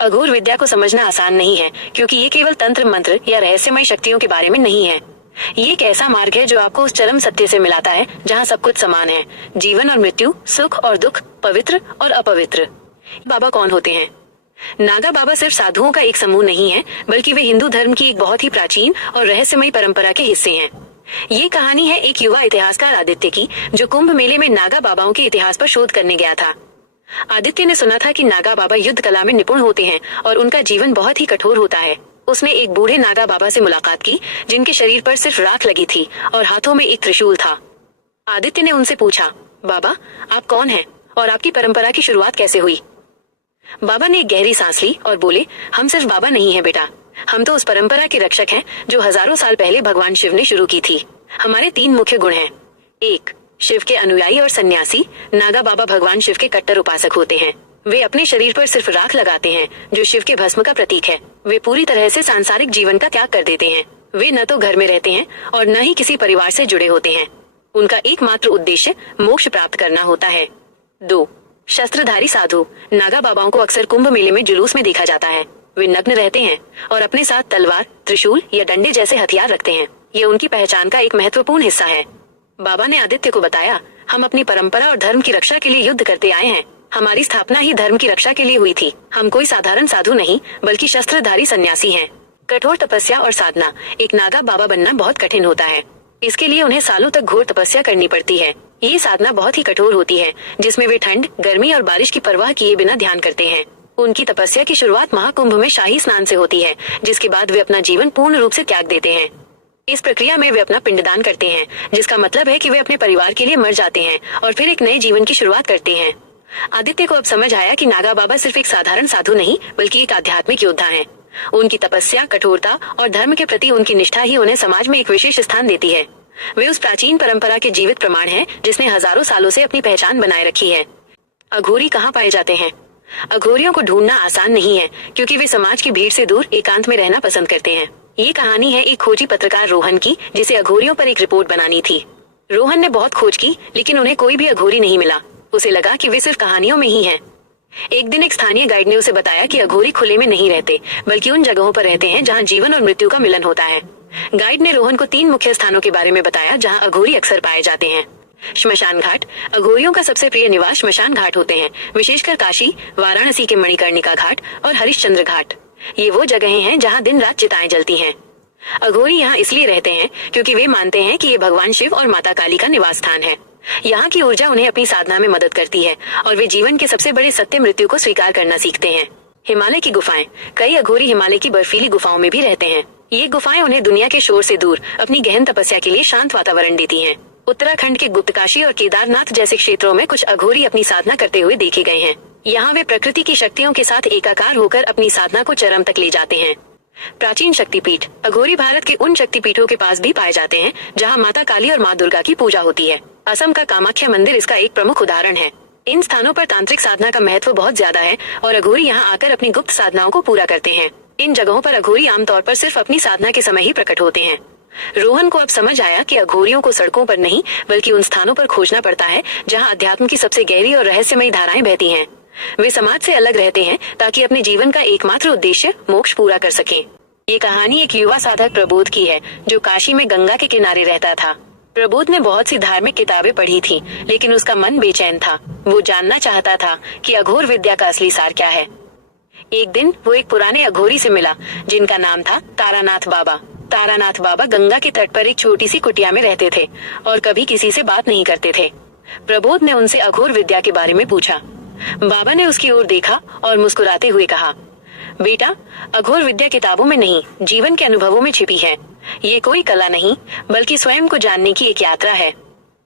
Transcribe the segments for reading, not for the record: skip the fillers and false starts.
अघोर विद्या को समझना आसान नहीं है, क्योंकि ये केवल तंत्र मंत्र या रहस्यमय शक्तियों के बारे में नहीं है। ये एक ऐसा मार्ग है जो आपको उस चरम सत्य से मिलाता है जहाँ सब कुछ समान है, जीवन और मृत्यु, सुख और दुख, पवित्र और अपवित्र। बाबा कौन होते हैं? नागा बाबा सिर्फ साधुओं का एक समूह नहीं है, बल्कि वे हिंदू धर्म की एक बहुत ही प्राचीन और रहस्यमय परंपरा के हिस्से हैं। ये कहानी है एक युवा इतिहासकार आदित्य की, जो कुंभ मेले में नागा बाबाओं के इतिहास पर शोध करने गया था। आदित्य ने सुना था कि नागा बाबा युद्ध कला में निपुण होते हैं और उनका जीवन बहुत ही कठोर होता है। उसने एक बूढ़े नागा बाबा से मुलाकात की, जिनके शरीर पर सिर्फ राख लगी थी और हाथों में एक त्रिशूल था। आदित्य ने उनसे पूछा, बाबा आप कौन हैं और आपकी परंपरा की शुरुआत कैसे हुई? बाबा ने एक गहरी सांस ली और बोले, हम सिर्फ बाबा नहीं है बेटा, हम तो उस परंपरा के रक्षक हैं जो हजारों साल पहले भगवान शिव ने शुरू की थी। हमारे 3 मुख्य गुण हैं। 1, शिव के अनुयायी और सन्यासी। नागा बाबा भगवान शिव के कट्टर उपासक होते हैं। वे अपने शरीर पर सिर्फ राख लगाते हैं, जो शिव के भस्म का प्रतीक है। वे पूरी तरह से सांसारिक जीवन का त्याग कर देते हैं। वे न तो घर में रहते हैं और न ही किसी परिवार से जुड़े होते हैं। उनका एकमात्र उद्देश्य मोक्ष प्राप्त करना होता है। 2, शस्त्रधारी साधु। नागा बाबाओं को अक्सर कुंभ मेले में जुलूस में देखा जाता है। वे नग्न रहते हैं और अपने साथ तलवार, त्रिशूल या डंडे जैसे हथियार रखते हैं। ये उनकी पहचान का एक महत्वपूर्ण हिस्सा है। बाबा ने आदित्य को बताया, हम अपनी परंपरा और धर्म की रक्षा के लिए युद्ध करते आए हैं। हमारी स्थापना ही धर्म की रक्षा के लिए हुई थी। हम कोई साधारण साधु नहीं, बल्कि शस्त्रधारी सन्यासी हैं। कठोर तपस्या और साधना। एक नागा बाबा बनना बहुत कठिन होता है। इसके लिए उन्हें सालों तक घोर तपस्या करनी पड़ती है। ये साधना बहुत ही कठोर होती है, जिसमें वे ठंड, गर्मी और बारिश की परवाह किए बिना ध्यान करते हैं। उनकी तपस्या की शुरुआत महाकुंभ में शाही स्नान से होती है, जिसके बाद वे अपना जीवन पूर्ण रूप से त्याग देते हैं। इस प्रक्रिया में वे अपना पिंडदान करते हैं, जिसका मतलब है कि वे अपने परिवार के लिए मर जाते हैं और फिर एक नए जीवन की शुरुआत करते हैं। आदित्य को अब समझ आया कि नागा बाबा सिर्फ एक साधारण साधु नहीं, बल्कि एक आध्यात्मिक योद्धा हैं। उनकी तपस्या, कठोरता और धर्म के प्रति उनकी निष्ठा ही उन्हें समाज में एक विशेष स्थान देती है। वे उस प्राचीन परंपरा के जीवित प्रमाण हैं, जिसने हजारों सालों से अपनी पहचान बनाए रखी है। अघोरी कहाँ पाए जाते हैं? अघोरियों को ढूंढना आसान नहीं है, क्योंकि वे समाज की भीड़ से दूर एकांत में रहना पसंद करते हैं। ये कहानी है एक खोजी पत्रकार रोहन की, जिसे अघोरियों पर एक रिपोर्ट बनानी थी। रोहन ने बहुत खोज की, लेकिन उन्हें कोई भी अघोरी नहीं मिला। उसे लगा कि वे सिर्फ कहानियों में ही हैं। एक दिन एक स्थानीय गाइड ने उसे बताया कि अघोरी खुले में नहीं रहते, बल्कि उन जगहों पर रहते हैं जहाँ जीवन और मृत्यु का मिलन होता है। गाइड ने रोहन को 3 मुख्य स्थानों के बारे में बताया जहाँ अघोरी अक्सर पाए जाते हैं। श्मशान घाट। अघोरियों का सबसे प्रिय निवास श्मशान घाट होते हैं, विशेषकर काशी, वाराणसी के मणिकर्णिका घाट और हरिश्चंद्र घाट। ये वो जगहें हैं जहाँ दिन रात चिताएं जलती हैं। अघोरी यहाँ इसलिए रहते हैं क्योंकि वे मानते हैं कि ये भगवान शिव और माता काली का निवास स्थान है। यहाँ की ऊर्जा उन्हें अपनी साधना में मदद करती है और वे जीवन के सबसे बड़े सत्य, मृत्यु को स्वीकार करना सीखते हैं। हिमालय की गुफाएं। कई अघोरी हिमालय की बर्फीली गुफाओं में भी रहते हैं। ये गुफाएं उन्हें दुनिया के शोर से दूर अपनी गहन तपस्या के लिए शांत वातावरण देती हैं। उत्तराखंड के गुप्तकाशी और केदारनाथ जैसे क्षेत्रों में कुछ अघोरी अपनी साधना करते हुए देखे गए हैं। यहाँ वे प्रकृति की शक्तियों के साथ एकाकार होकर अपनी साधना को चरम तक ले जाते हैं। प्राचीन शक्तिपीठ। अघोरी भारत के उन शक्तिपीठों के पास भी पाए जाते हैं जहाँ माता काली और माँ दुर्गा की पूजा होती है। असम का कामाख्या मंदिर इसका एक प्रमुख उदाहरण है। इन स्थानों पर तांत्रिक साधना का महत्व बहुत ज्यादा है और अघोरी यहाँ आकर अपनी गुप्त साधनाओं को पूरा करते हैं। इन जगहों पर अघोरी आमतौर पर सिर्फ अपनी साधना के समय ही प्रकट होते हैं। रोहन को अब समझ आया कि अघोरियों को सड़कों पर नहीं, बल्कि उन स्थानों पर खोजना पड़ता है जहाँ अध्यात्म की सबसे गहरी और रहस्यमयी धाराएं बहती हैं। वे समाज से अलग रहते हैं ताकि अपने जीवन का एकमात्र उद्देश्य मोक्ष पूरा कर सकें। ये कहानी एक युवा साधक प्रबोध की है, जो काशी में गंगा के किनारे रहता था। प्रबोध ने बहुत सी धार्मिक किताबें पढ़ी थी, लेकिन उसका मन बेचैन था। वो जानना चाहता था कि अघोर विद्या का असली सार क्या है। एक दिन वो एक पुराने अघोरी से मिला, जिनका नाम था तारानाथ बाबा। तारानाथ बाबा गंगा के तट पर एक छोटी सी कुटिया में रहते थे और कभी किसी से बात नहीं करते थे। प्रबोध ने उनसे अघोर विद्या के बारे में पूछा। बाबा ने उसकी ओर देखा और मुस्कुराते हुए कहा, बेटा, अघोर विद्या किताबों में नहीं, जीवन के अनुभवों में छिपी है। ये कोई कला नहीं, बल्कि स्वयं को जानने की एक यात्रा है।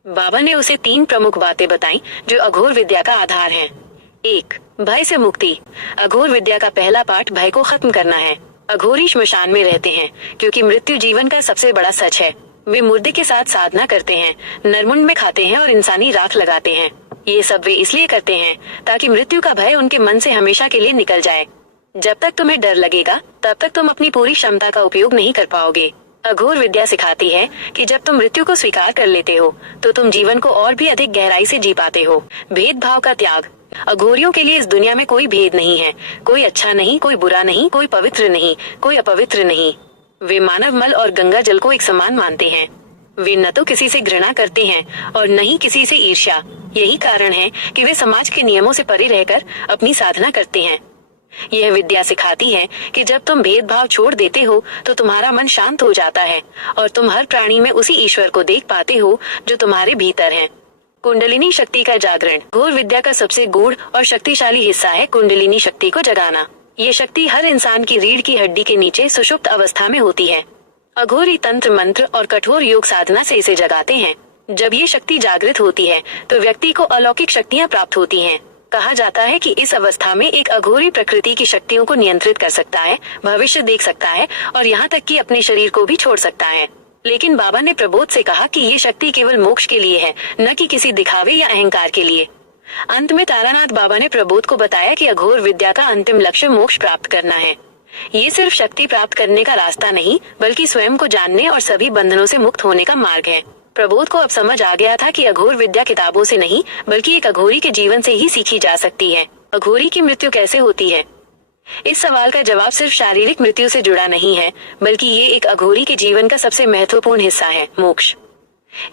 बाबा ने उसे 3 प्रमुख बातें बताई जो अघोर विद्या का आधार हैं। 1, भय से मुक्ति। अघोर विद्या का पहला पाठ भय को खत्म करना है। अघोरी श्मशान में रहते हैं क्योंकि मृत्यु जीवन का सबसे बड़ा सच है। वे मुर्दे के साथ साधना करते हैं, नरमुंड में खाते हैं और इंसानी राख लगाते हैं। ये सब वे इसलिए करते हैं ताकि मृत्यु का भय उनके मन से हमेशा के लिए निकल जाए। जब तक तुम्हें डर लगेगा, तब तक तुम अपनी पूरी क्षमता का उपयोग नहीं कर पाओगे। अघोर विद्या सिखाती है कि जब तुम मृत्यु को स्वीकार कर लेते हो, तो तुम जीवन को और भी अधिक गहराई से जी पाते हो। भेदभाव का त्याग। अघोरियों के लिए इस दुनिया में कोई भेद नहीं है, कोई अच्छा नहीं, कोई बुरा नहीं, कोई पवित्र नहीं, कोई अपवित्र नहीं। वे मानव मल और गंगा जल को एक समान मानते हैं। वे न तो किसी से घृणा करते हैं और न ही किसी से ईर्ष्या। यही कारण है कि वे समाज के नियमों से परे रहकर अपनी साधना करते हैं। यह विद्या सिखाती है कि जब तुम भेदभाव छोड़ देते हो तो तुम्हारा मन शांत हो जाता है और तुम हर प्राणी में उसी ईश्वर को देख पाते हो जो तुम्हारे भीतर है। कुंडलिनी शक्ति का जागरण। घोर विद्या का सबसे गूढ़ और शक्तिशाली हिस्सा है कुंडलिनी शक्ति को जगाना। ये शक्ति हर इंसान की रीढ़ की हड्डी के नीचे सुषुप्त अवस्था में होती है। अघोरी तंत्र मंत्र और कठोर योग साधना से इसे जगाते हैं। जब ये शक्ति जागृत होती है तो व्यक्ति को अलौकिक शक्तियाँ प्राप्त होती हैं। कहा जाता है कि इस अवस्था में एक अघोरी प्रकृति की शक्तियों को नियंत्रित कर सकता है, भविष्य देख सकता है और यहाँ तक कि अपने शरीर को भी छोड़ सकता है। लेकिन बाबा ने प्रबोध से कहा कि ये शक्ति केवल मोक्ष के लिए है, न कि किसी दिखावे या अहंकार के लिए। अंत में तारानाथ बाबा ने प्रबोध को बताया कि अघोर विद्या का अंतिम लक्ष्य मोक्ष प्राप्त करना है। ये सिर्फ शक्ति प्राप्त करने का रास्ता नहीं, बल्कि स्वयं को जानने और सभी बंधनों से मुक्त होने का मार्ग है। प्रबोध को अब समझ आ गया था कि अघोर विद्या किताबों से नहीं, बल्कि एक अघोरी के जीवन से ही सीखी जा सकती है। अघोरी की मृत्यु कैसे होती है? इस सवाल का जवाब सिर्फ शारीरिक मृत्यु से जुड़ा नहीं है, बल्कि ये एक अघोरी के जीवन का सबसे महत्वपूर्ण हिस्सा है, मोक्ष।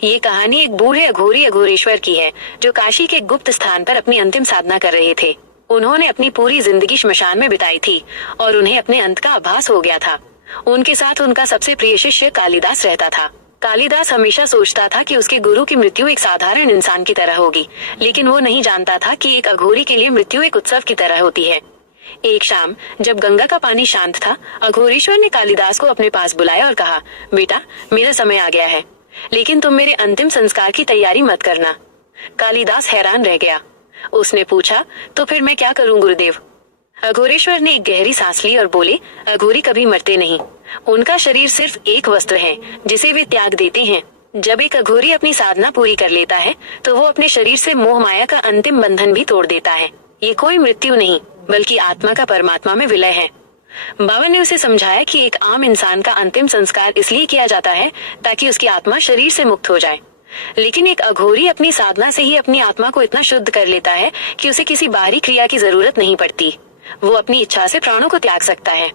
ये कहानी एक बूढ़े अघोरी अघोरेश्वर की है जो काशी के गुप्त स्थान पर अपनी अंतिम साधना कर रहे थे। उन्होंने अपनी पूरी जिंदगी श्मशान में बिताई थी और उन्हें अपने अंत का आभास हो गया था। उनके साथ उनका सबसे प्रिय शिष्य कालिदास रहता था। कालिदास हमेशा सोचता था कि उसके गुरु की मृत्यु एक साधारण इंसान की तरह होगी, लेकिन वो नहीं जानता था कि एक अघोरी के लिए मृत्यु एक उत्सव की तरह होती है। एक शाम जब गंगा का पानी शांत था, अघोरेश्वर ने कालिदास को अपने पास बुलाया और कहा, बेटा, मेरा समय आ गया है, लेकिन तुम मेरे अंतिम संस्कार की तैयारी मत करना। कालिदास हैरान रह गया। उसने पूछा, तो फिर मैं क्या करूं गुरुदेव? अघोरेश्वर ने एक गहरी सांस ली और बोले, अघोरी कभी मरते नहीं। उनका शरीर सिर्फ एक वस्त्र है जिसे वे त्याग देते हैं। जब एक अघोरी अपनी साधना पूरी कर लेता है तो वो अपने शरीर से मोह माया का अंतिम बंधन भी तोड़ देता है। ये कोई मृत्यु नहीं, बल्कि आत्मा का परमात्मा में विलय है। बाबा ने उसे समझाया कि एक आम इंसान का अंतिम संस्कार इसलिए किया जाता है ताकि उसकी आत्मा शरीर से मुक्त हो जाए, लेकिन एक अघोरी अपनी साधना से ही अपनी आत्मा को इतना शुद्ध कर लेता है कि उसे किसी बाहरी क्रिया की जरूरत नहीं पड़ती। वो अपनी इच्छा से प्राणों को त्याग सकता है।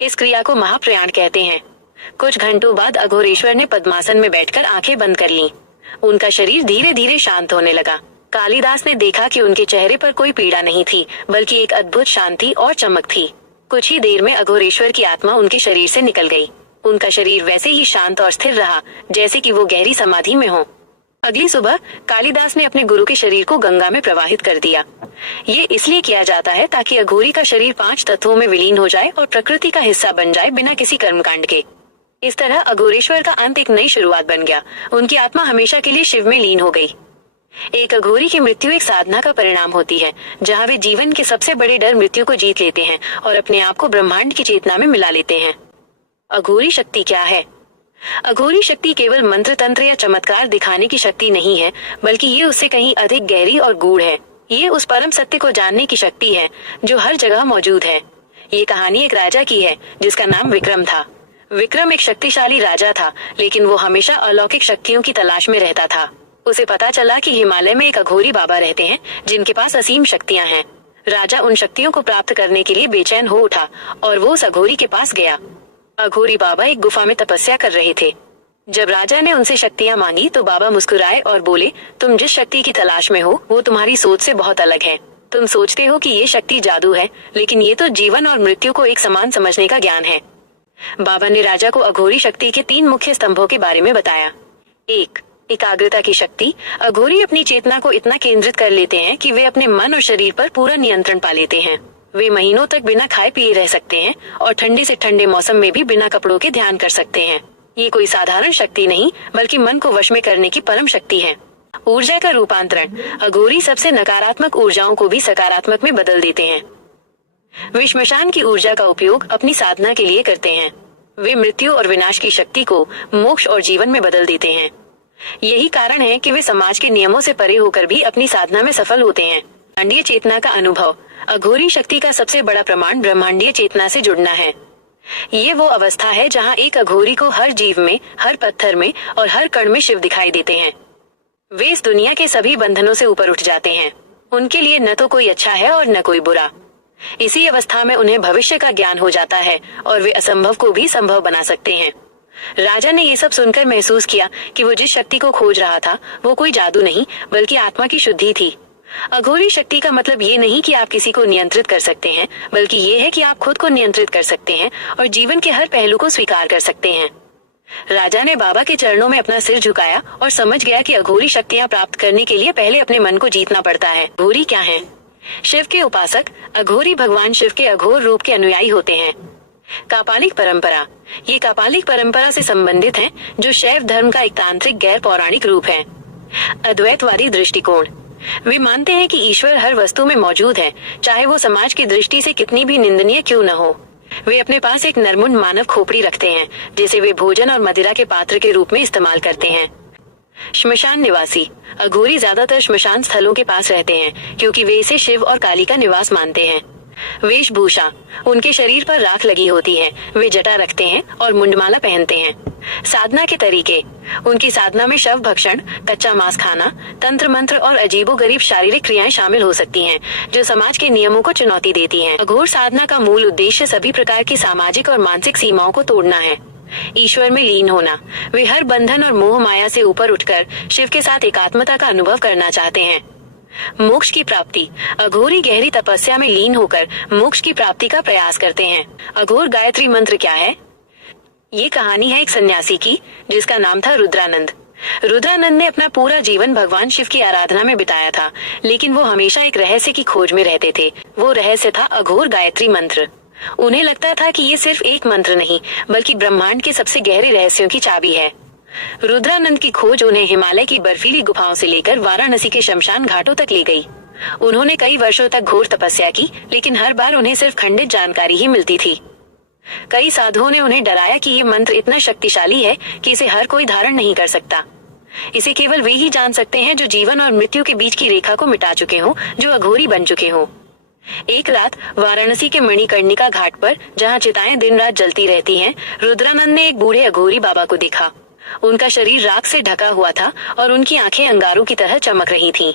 इस क्रिया को महाप्रयाण कहते हैं। कुछ घंटों बाद अघोरेश्वर ने पद्मासन में बैठकर आंखें बंद कर लीं। उनका शरीर धीरे धीरे शांत होने लगा। कालिदास ने देखा कि उनके चेहरे पर कोई पीड़ा नहीं थी, बल्कि एक अद्भुत शांति और चमक थी। कुछ ही देर में अघोरेश्वर की आत्मा उनके शरीर से निकल गई। उनका शरीर वैसे ही शांत और स्थिर रहा जैसे कि वो गहरी समाधि में हो। अगली सुबह कालिदास ने अपने गुरु के शरीर को गंगा में प्रवाहित कर दिया। ये इसलिए किया जाता है ताकि अघोरी का शरीर 5 तत्वों में विलीन हो जाए और प्रकृति का हिस्सा बन जाए बिना किसी कर्मकांड के। इस तरह अघोरेश्वर का अंत एक नई शुरुआत बन गया। उनकी आत्मा हमेशा के लिए शिव में लीन हो गई। एक अघोरी की मृत्यु एक साधना का परिणाम होती है, जहाँ वे जीवन के सबसे बड़े डर मृत्यु को जीत लेते हैं और अपने आप को ब्रह्मांड की चेतना में मिला लेते हैं। अघोरी शक्ति क्या है? अघोरी शक्ति केवल मंत्र तंत्र या चमत्कार दिखाने की शक्ति नहीं है, बल्कि ये उससे कहीं अधिक गहरी और गूढ़ है। ये उस परम सत्य को जानने की शक्ति है जो हर जगह मौजूद है। ये कहानी एक राजा की है जिसका नाम विक्रम था। विक्रम एक शक्तिशाली राजा था, लेकिन वो हमेशा अलौकिक शक्तियों की तलाश में रहता था। उसे पता चला कि हिमालय में एक अघोरी बाबा रहते हैं जिनके पास असीम शक्तियां हैं। राजा उन शक्तियों को प्राप्त करने के लिए बेचैन हो उठा और वो उस अघोरी के पास गया। अघोरी बाबा एक गुफा में तपस्या कर रहे थे। जब राजा ने उनसे शक्तियां मांगी तो बाबा मुस्कुराए और बोले, तुम जिस शक्ति की तलाश में हो वो तुम्हारी सोच से बहुत अलग है। तुम सोचते हो कि ये शक्ति जादू है, लेकिन ये तो जीवन और मृत्यु को एक समान समझने का ज्ञान है। बाबा ने राजा को अघोरी शक्ति के 3 मुख्य स्तंभों के बारे में बताया। 1. एकाग्रता की शक्ति। अघोरी अपनी चेतना को इतना केंद्रित कर लेते हैं कि वे अपने मन और शरीर पर पूरा नियंत्रण पा लेते हैं। वे महीनों तक बिना खाए पिए रह सकते हैं और ठंडे से ठंडे मौसम में भी बिना कपड़ों के ध्यान कर सकते हैं। ये कोई साधारण शक्ति नहीं, बल्कि मन को वश में करने की परम शक्ति है। ऊर्जा का रूपांतरण। अघोरी सबसे नकारात्मक ऊर्जाओं को भी सकारात्मक में बदल देते हैं। वे श्मशान की ऊर्जा का उपयोग अपनी साधना के लिए करते हैं। वे मृत्यु और विनाश की शक्ति को मोक्ष और जीवन में बदल देते हैं। यही कारण है कि वे समाज के नियमों से परे होकर भी अपनी साधना में सफल होते हैं। ब्रह्मांडीय चेतना का अनुभव। अघोरी शक्ति का सबसे बड़ा प्रमाण ब्रह्मांडीय चेतना से जुड़ना है। ये वो अवस्था है जहाँ एक अघोरी को हर जीव में, हर पत्थर में और हर कण में शिव दिखाई देते हैं। वे इस दुनिया के सभी बंधनों से ऊपर उठ जाते हैं। उनके लिए न तो कोई अच्छा है और न कोई बुरा। इसी अवस्था में उन्हें भविष्य का ज्ञान हो जाता है और वे असंभव को भी संभव बना सकते हैं। राजा ने ये सब सुनकर महसूस किया कि वो जिस शक्ति को खोज रहा था वो कोई जादू नहीं बल्कि आत्मा की शुद्धि थी। अघोरी शक्ति का मतलब ये नहीं कि आप किसी को नियंत्रित कर सकते हैं, बल्कि ये है कि आप खुद को नियंत्रित कर सकते हैं और जीवन के हर पहलू को स्वीकार कर सकते हैं। राजा ने बाबा के चरणों में अपना सिर झुकाया और समझ गया कि अघोरी शक्तियाँ प्राप्त करने के लिए पहले अपने मन को जीतना पड़ता है। अघोरी क्या है? शिव के उपासक अघोरी भगवान शिव के अघोर रूप के अनुयायी होते हैं। कापालिक परंपरा, ये कापालिक परंपरा से संबंधित है जो शैव धर्म का एक तांत्रिक गैर पौराणिक रूप है। अद्वैतवादी दृष्टिकोण, वे मानते हैं कि ईश्वर हर वस्तु में मौजूद है, चाहे वो समाज की दृष्टि से कितनी भी निंदनीय क्यों न हो। वे अपने पास एक नरमुंड मानव खोपड़ी रखते हैं जिसे वे भोजन और मदिरा के पात्र के रूप में इस्तेमाल करते हैं। श्मशान निवासी, अघोरी ज्यादातर श्मशान स्थलों के पास रहते हैं क्योंकि वे इसे शिव और काली का निवास मानते हैं। वेशभूषा, उनके शरीर पर राख लगी होती है, वे जटा रखते हैं और मुंडमाला पहनते हैं। साधना के तरीके, उनकी साधना में शव भक्षण, कच्चा मांस खाना, तंत्र मंत्र और अजीबोगरीब शारीरिक क्रियाएं शामिल हो सकती हैं, जो समाज के नियमों को चुनौती देती हैं। अघोर साधना का मूल उद्देश्य सभी प्रकार की सामाजिक और मानसिक सीमाओं को तोड़ना है, ईश्वर में लीन होना। वे हर बंधन और मोह माया से ऊपर उठकर शिव के साथ एकात्मता का अनुभव करना चाहते हैं। मोक्ष की प्राप्ति, अघोरी गहरी तपस्या में लीन होकर मोक्ष की प्राप्ति का प्रयास करते हैं। अघोर गायत्री मंत्र क्या है? ये कहानी है एक सन्यासी की जिसका नाम था रुद्रानंद। रुद्रानंद ने अपना पूरा जीवन भगवान शिव की आराधना में बिताया था, लेकिन वो हमेशा एक रहस्य की खोज में रहते थे। वो रहस्य था अघोर गायत्री मंत्र। उन्हें लगता था कि ये सिर्फ एक मंत्र नहीं बल्कि ब्रह्मांड के सबसे गहरे रहस्यों की चाबी है। रुद्रानंद की खोज उन्हें हिमालय की बर्फीली गुफाओं से लेकर वाराणसी के शमशान घाटों तक ले गई। उन्होंने कई वर्षों तक घोर तपस्या की, लेकिन हर बार उन्हें सिर्फ खंडित जानकारी ही मिलती थी। कई साधुओं ने उन्हें डराया कि ये मंत्र इतना शक्तिशाली है कि इसे हर कोई धारण नहीं कर सकता। इसे केवल वे ही जान सकते हैं जो जीवन और मृत्यु के बीच की रेखा को मिटा चुके हों, जो अघोरी बन चुके हों। एक रात वाराणसी के मणिकर्णिका घाट पर, जहाँ चिताएं दिन रात जलती रहती हैं, रुद्रानंद ने एक बूढ़े अघोरी बाबा को देखा। उनका शरीर राख से ढका हुआ था और उनकी आंखें अंगारों की तरह चमक रही थीं।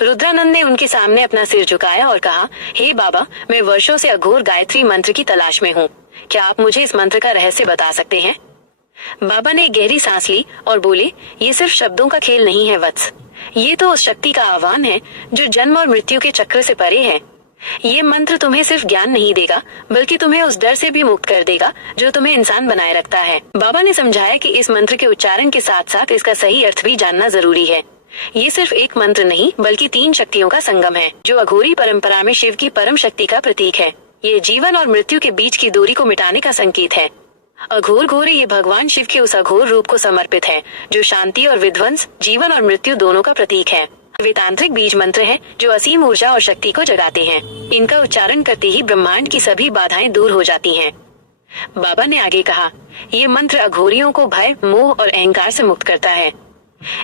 रुद्रानंद ने उनके सामने अपना सिर झुकाया और कहा, हे बाबा, मैं वर्षों से अघोर गायत्री मंत्र की तलाश में हूँ। क्या आप मुझे इस मंत्र का रहस्य बता सकते हैं? बाबा ने एक गहरी सांस ली और बोले, ये सिर्फ शब्दों का खेल नहीं है वत्स, ये तो उस शक्ति का आह्वान है जो जन्म और मृत्यु के चक्र से परे है। ये मंत्र तुम्हें सिर्फ ज्ञान नहीं देगा बल्कि तुम्हें उस डर से भी मुक्त कर देगा जो तुम्हें इंसान बनाए रखता है। बाबा ने समझाया कि इस मंत्र के उच्चारण के साथ साथ इसका सही अर्थ भी जानना जरूरी है। ये सिर्फ एक मंत्र नहीं बल्कि 3 शक्तियों का संगम है जो अघोरी परंपरा में शिव की परम शक्ति का प्रतीक है। ये जीवन और मृत्यु के बीच की दूरी को मिटाने का संकेत है। अघोर घोरी ये भगवान शिव के उस अघोर रूप को समर्पित है जो शांति और विध्वंस, जीवन और मृत्यु दोनों का प्रतीक है। वे तांत्रिक बीज मंत्र हैं जो असीम ऊर्जा और शक्ति को जगाते हैं। इनका उच्चारण करते ही ब्रह्मांड की सभी बाधाएं दूर हो जाती हैं। बाबा ने आगे कहा, ये मंत्र अघोरियों को भय, मोह और अहंकार से मुक्त करता है।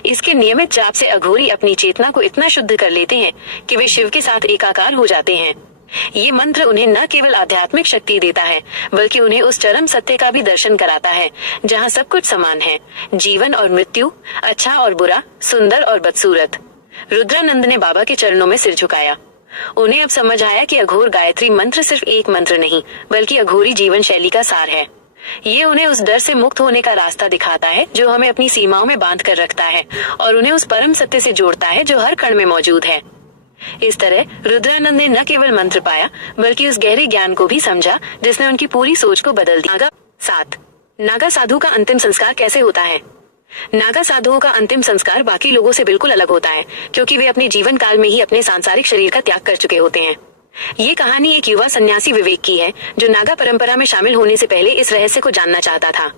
इसके नियमित जाप से अघोरी अपनी चेतना को इतना शुद्ध कर लेते हैं कि वे शिव के साथ एकाकार हो जाते हैं। ये मंत्र उन्हें न केवल आध्यात्मिक शक्ति देता है बल्कि उन्हें उस चरम सत्य का भी दर्शन कराता है जहाँ सब कुछ समान है, जीवन और मृत्यु, अच्छा और बुरा, सुंदर और बदसूरत। रुद्रानंद ने बाबा के चरणों में सिर झुकाया। उन्हें अब समझ आया कि अघोर गायत्री मंत्र सिर्फ एक मंत्र नहीं बल्कि अघोरी जीवन शैली का सार है। ये उन्हें उस डर से मुक्त होने का रास्ता दिखाता है जो हमें अपनी सीमाओं में बांध कर रखता है और उन्हें उस परम सत्य से जोड़ता है जो हर कण में मौजूद है। इस तरह रुद्रानंद ने न केवल मंत्र पाया बल्कि उस गहरे ज्ञान को भी समझा जिसने उनकी पूरी सोच को बदल दिया। 7. नागा साधु का अंतिम संस्कार कैसे होता है? नागा साधुओं का अंतिम संस्कार बाकी लोगों से बिल्कुल अलग होता है क्योंकि वे अपने जीवन काल में ही अपने सांसारिक शरीर का त्याग कर चुके होते हैं। ये कहानी एक युवा सन्यासी विवेक की है जो नागा परंपरा में शामिल होने से पहले इस रहस्य को जानना चाहता था।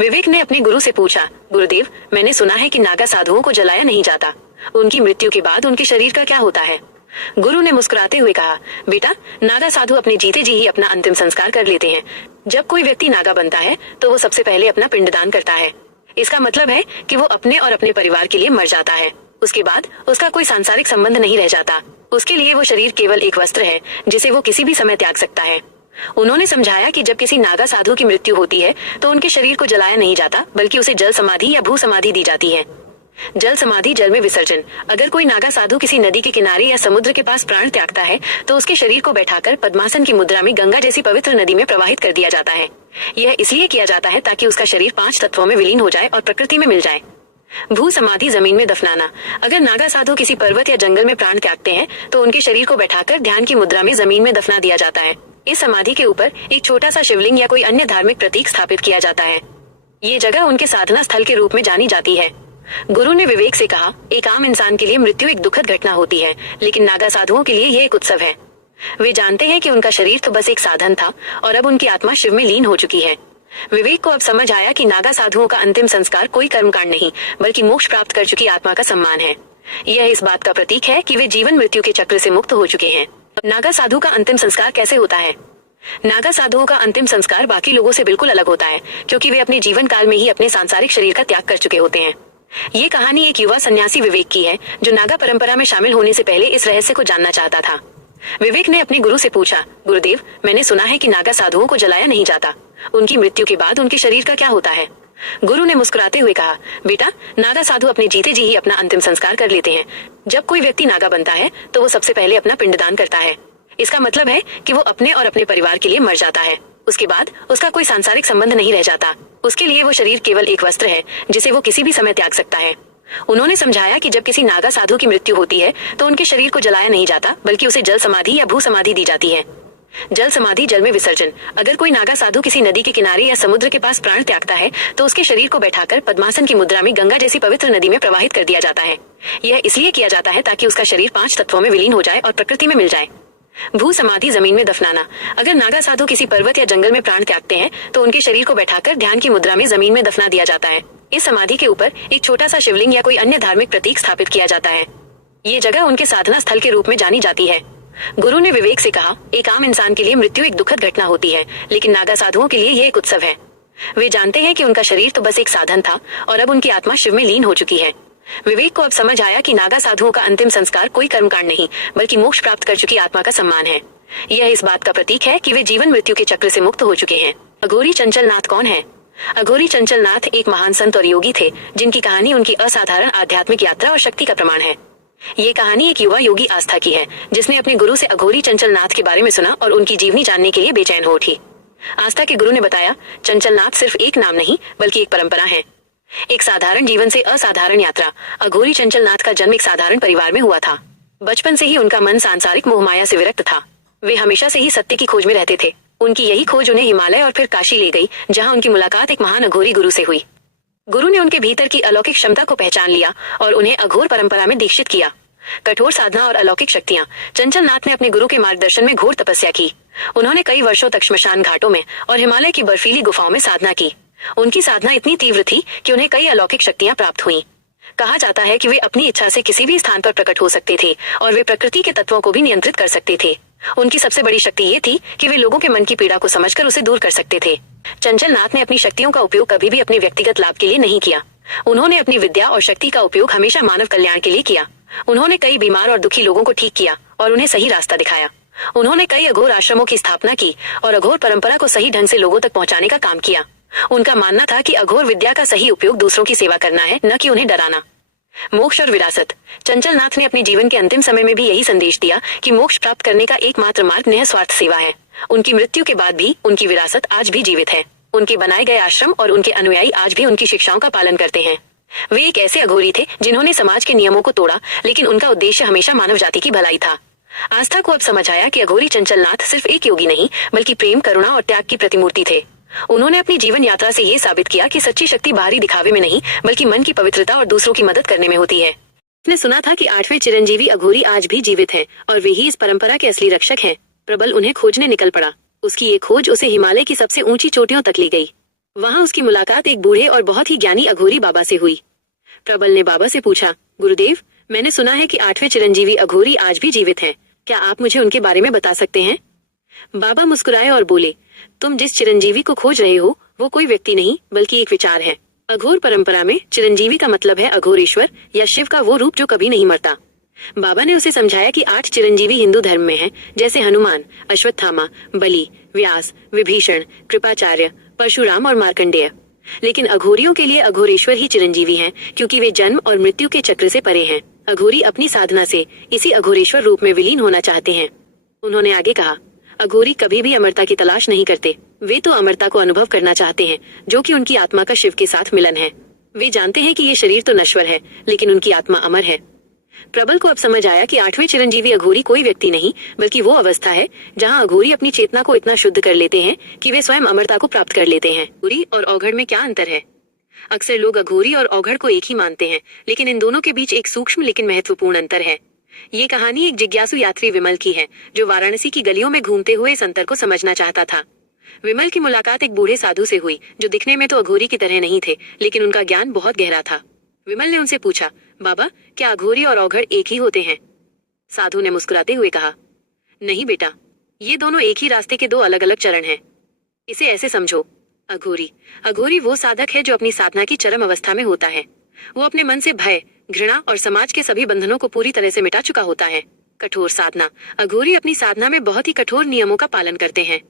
विवेक ने अपने गुरु से पूछा, गुरुदेव, मैंने सुना है कि नागा साधुओं को जलाया नहीं जाता, उनकी मृत्यु के बाद उनके शरीर का क्या होता है? गुरु ने मुस्कुराते हुए कहा, बेटा, नागा साधु अपने जीते जी ही अपना अंतिम संस्कार कर लेते हैं। जब कोई व्यक्ति नागा बनता है तो वो सबसे पहले अपना पिंडदान करता है। इसका मतलब है कि वो अपने और अपने परिवार के लिए मर जाता है। उसके बाद उसका कोई सांसारिक संबंध नहीं रह जाता। उसके लिए वो शरीर केवल एक वस्त्र है जिसे वो किसी भी समय त्याग सकता है। उन्होंने समझाया कि जब किसी नागा साधु की मृत्यु होती है तो उनके शरीर को जलाया नहीं जाता बल्कि उसे जल समाधि या भू समाधि दी जाती है। जल समाधि, जल में विसर्जन। अगर कोई नागा साधु किसी नदी के किनारे या समुद्र के पास प्राण त्यागता है तो उसके शरीर को बैठाकर पद्मासन की मुद्रा में गंगा जैसी पवित्र नदी में प्रवाहित कर दिया जाता है। यह इसलिए किया जाता है ताकि उसका शरीर 5 तत्वों में विलीन हो जाए और प्रकृति में मिल जाए। भू समाधि, जमीन में दफनाना। अगर नागा साधु किसी पर्वत या जंगल में प्राण त्यागते हैं तो उनके शरीर को बैठाकर ध्यान की मुद्रा में जमीन में दफना दिया जाता है। इस समाधि के ऊपर एक छोटा सा शिवलिंग या कोई अन्य धार्मिक प्रतीक स्थापित किया जाता है। ये जगह उनके साधना स्थल के रूप में जानी जाती है। गुरु ने विवेक से कहा, एक आम इंसान के लिए मृत्यु एक दुखद घटना होती है, लेकिन नागा साधुओं के लिए यह एक उत्सव है। वे जानते हैं कि उनका शरीर तो बस एक साधन था और अब उनकी आत्मा शिव में लीन हो चुकी है। विवेक को अब समझ आया कि नागा साधुओं का अंतिम संस्कार कोई कर्मकांड नहीं बल्कि मोक्ष प्राप्त कर चुकी आत्मा का सम्मान है। यह इस बात का प्रतीक है कि वे जीवन मृत्यु के चक्र से मुक्त हो चुके हैं। नागा साधु का अंतिम संस्कार कैसे होता है? नागा साधुओं का अंतिम संस्कार बाकी लोगों से बिल्कुल अलग होता है, क्योंकि वे अपने जीवन काल में ही अपने सांसारिक शरीर का त्याग कर चुके होते हैं। ये कहानी एक युवा सन्यासी विवेक की है, जो नागा परंपरा में शामिल होने से पहले इस रहस्य को जानना चाहता था। विवेक ने अपने गुरु से पूछा, गुरुदेव, मैंने सुना है कि नागा साधुओं को जलाया नहीं जाता। उनकी मृत्यु के बाद उनके शरीर का क्या होता है? गुरु ने मुस्कुराते हुए कहा, बेटा, नागा साधु अपने जीते जी ही अपना अंतिम संस्कार कर लेते हैं। जब कोई व्यक्ति नागा बनता है तो वो सबसे पहले अपना पिंडदान करता है। इसका मतलब है कि वो अपने और अपने परिवार के लिए मर जाता है। उसके बाद उसका कोई सांसारिक संबंध नहीं रह जाता। उसके लिए वो शरीर केवल एक वस्त्र है जिसे वो किसी भी समय त्याग सकता है। उन्होंने समझाया कि जब किसी नागा साधु की मृत्यु होती है तो उनके शरीर को जलाया नहीं जाता, बल्कि उसे जल समाधि या भू समाधि दी जाती है। जल समाधि, जल में विसर्जन। अगर कोई नागा साधु किसी नदी के किनारे या समुद्र के पास प्राण त्यागता है तो उसके शरीर को बैठाकर पद्मासन की मुद्रा में गंगा जैसी पवित्र नदी में प्रवाहित कर दिया जाता है। यह इसलिए किया जाता है ताकि उसका शरीर 5 तत्वों में विलीन हो जाए और प्रकृति में मिल जाए। भू समाधि, जमीन में दफनाना। अगर नागा साधु किसी पर्वत या जंगल में प्राण त्यागते हैं तो उनके शरीर को बैठाकर ध्यान की मुद्रा में जमीन में दफना दिया जाता है। इस समाधि के ऊपर एक छोटा सा शिवलिंग या कोई अन्य धार्मिक प्रतीक स्थापित किया जाता है। ये जगह उनके साधना स्थल के रूप में जानी जाती है। गुरु ने विवेक से कहा, एक आम इंसान के लिए मृत्यु एक दुखद घटना होती है, लेकिन नागा साधुओं के लिए यह एक उत्सव है। वे जानते हैं कि उनका शरीर तो बस एक साधन था और अब उनकी आत्मा शिव में लीन हो चुकी है। विवेक को अब समझ आया कि नागा साधुओं का अंतिम संस्कार कोई कर्मकांड नहीं बल्कि मोक्ष प्राप्त कर चुकी आत्मा का सम्मान है। यह इस बात का प्रतीक है कि वे जीवन मृत्यु के चक्र से मुक्त हो चुके हैं। अघोरी चंचल नाथ कौन है? अघोरी चंचल नाथ एक महान संत और योगी थे, जिनकी कहानी उनकी असाधारण आध्यात्मिक यात्रा और शक्ति का प्रमाण है। ये कहानी एक युवा योगी आस्था की है, जिसने अपने गुरु से अघोरी चंचल नाथ के बारे में सुना और उनकी जीवनी जानने के लिए बेचैन हो उठी। आस्था के गुरु ने बताया, चंचल नाथ सिर्फ एक नाम नहीं बल्कि एक परंपरा है, एक साधारण जीवन से असाधारण यात्रा। अघोरी चंचल नाथ का जन्म एक साधारण परिवार में हुआ था। बचपन से ही उनका मन सांसारिक मोहमाया से विरक्त था। वे हमेशा से ही सत्य की खोज में रहते थे। उनकी यही खोज उन्हें हिमालय और फिर काशी ले गई, जहाँ उनकी मुलाकात एक महान अघोरी गुरु से हुई। गुरु ने उनके भीतर की अलौकिक क्षमता को पहचान लिया और उन्हें अघोर परंपरा में दीक्षित किया। कठोर साधना और अलौकिक शक्तियाँ। चंचल नाथ ने अपने गुरु के मार्गदर्शन में घोर तपस्या की। उन्होंने कई वर्षों तक श्मशान घाटों में और हिमालय की बर्फीली गुफाओं में साधना की। उनकी साधना इतनी तीव्र थी कि उन्हें कई अलौकिक शक्तियाँ प्राप्त हुईं। कहा जाता है कि वे अपनी इच्छा से किसी भी स्थान पर प्रकट हो सकते थे और वे प्रकृति के तत्वों को भी नियंत्रित कर सकते थे। उनकी सबसे बड़ी शक्ति ये थी कि वे लोगों के मन की पीड़ा को समझकर उसे दूर कर सकते थे। चंचल नाथ ने अपनी शक्तियों का उपयोग कभी भी अपने व्यक्तिगत लाभ के लिए नहीं किया। उन्होंने अपनी विद्या और शक्ति का उपयोग हमेशा मानव कल्याण के लिए किया। उन्होंने कई बीमार और दुखी लोगों को ठीक किया और उन्हें सही रास्ता दिखाया। उन्होंने कई अघोर आश्रमों की स्थापना की और अघोर परंपरा को सही ढंग से लोगों तक पहुंचाने का काम किया। उनका मानना था कि अघोर विद्या का सही उपयोग दूसरों की सेवा करना है, न कि उन्हें डराना। मोक्ष और विरासत। चंचल नाथ ने अपने जीवन के अंतिम समय में भी यही संदेश दिया कि मोक्ष प्राप्त करने का एकमात्र मार्ग निस्वार्थ सेवा है। उनकी मृत्यु के बाद भी उनकी विरासत आज भी जीवित है। उनके बनाए गए आश्रम और उनके अनुयायी आज भी उनकी शिक्षाओं का पालन करते हैं। वे एक ऐसे अघोरी थे जिन्होंने समाज के नियमों को तोड़ा, लेकिन उनका उद्देश्य हमेशा मानव जाति की भलाई था। आस्था को अब समझ आया कि अघोरी चंचल नाथ सिर्फ एक योगी नहीं बल्कि प्रेम, करुणा और त्याग की प्रतिमूर्ति थे। उन्होंने अपनी जीवन यात्रा से ये साबित किया कि सच्ची शक्ति बाहरी दिखावे में नहीं बल्कि मन की पवित्रता और दूसरों की मदद करने में होती है। उसने सुना था कि 8वें चिरंजीवी अघोरी आज भी जीवित हैं और वे ही इस परंपरा के असली रक्षक हैं। प्रबल उन्हें खोजने निकल पड़ा। उसकी ये खोज उसे हिमालय की सबसे ऊंची चोटियों तक ले गई। वहाँ उसकी मुलाकात एक बूढ़े और बहुत ही ज्ञानी अघोरी बाबा से हुई। प्रबल ने बाबा से पूछा, गुरुदेव, मैंने सुना है कि 8वें चिरंजीवी अघोरी आज भी जीवित हैं। क्या आप मुझे उनके बारे में बता सकते हैं? बाबा मुस्कुराए और बोले, तुम जिस चिरंजीवी को खोज रहे हो वो कोई व्यक्ति नहीं बल्कि एक विचार है। अघोर परंपरा में चिरंजीवी का मतलब है अघोरेश्वर या शिव का वो रूप जो कभी नहीं मरता। बाबा ने उसे समझाया कि 8 चिरंजीवी हिंदू धर्म में हैं, जैसे हनुमान, अश्वत्थामा, बलि, व्यास, विभीषण, कृपाचार्य, परशुराम और मार्कंडेय। लेकिन अघोरियों के लिए अघोरेश्वर ही चिरंजीवी हैं, क्योंकि वे जन्म और मृत्यु के चक्र से परे हैं। अघोरी अपनी साधना से इसी अघोरेश्वर रूप में विलीन होना चाहते हैं। उन्होंने आगे कहा, अघोरी कभी भी अमरता की तलाश नहीं करते। वे तो अमरता को अनुभव करना चाहते हैं, जो कि उनकी आत्मा का शिव के साथ मिलन है। वे जानते हैं कि ये शरीर तो नश्वर है, लेकिन उनकी आत्मा अमर है। प्रबल को अब समझ आया कि 8वें चिरंजीवी अघोरी कोई व्यक्ति नहीं, बल्कि वो अवस्था है जहाँ अघोरी अपनी चेतना को इतना शुद्ध कर लेते हैं कि वे स्वयं अमरता को प्राप्त कर लेते हैं। अघोरी और औघड़ में क्या अंतर है? अक्सर लोग अघोरी और औघड़ को एक ही मानते हैं, लेकिन इन दोनों के बीच एक सूक्ष्म लेकिन महत्वपूर्ण अंतर है। ये कहानी एक जिज्ञासु यात्री विमल की है, जो वाराणसी की गलियों में घूमते हुए इस अंतर को समझना चाहता था। विमल की मुलाकात एक बूढ़े साधु से हुई, जो दिखने में तो अघोरी की तरह नहीं थे, लेकिन उनका ज्ञान बहुत गहरा था। विमल ने उनसे पूछा, बाबा, क्या अघोरी और औघड़ एक ही होते हैं? साधु ने मुस्कुराते हुए कहा, नहीं बेटा, ये दोनों एक ही रास्ते के दो अलग अलग चरण हैं। इसे ऐसे समझो, अघोरी वो साधक है जो अपनी साधना की चरम अवस्था में होता है। वो अपने मन से भय, घृणा और समाज के सभी बंधनों को पूरी तरह से मिटा चुका होता है। कठोर साधना। अघोरी अपनी साधना में बहुत ही कठोर नियमों का पालन करते हैं।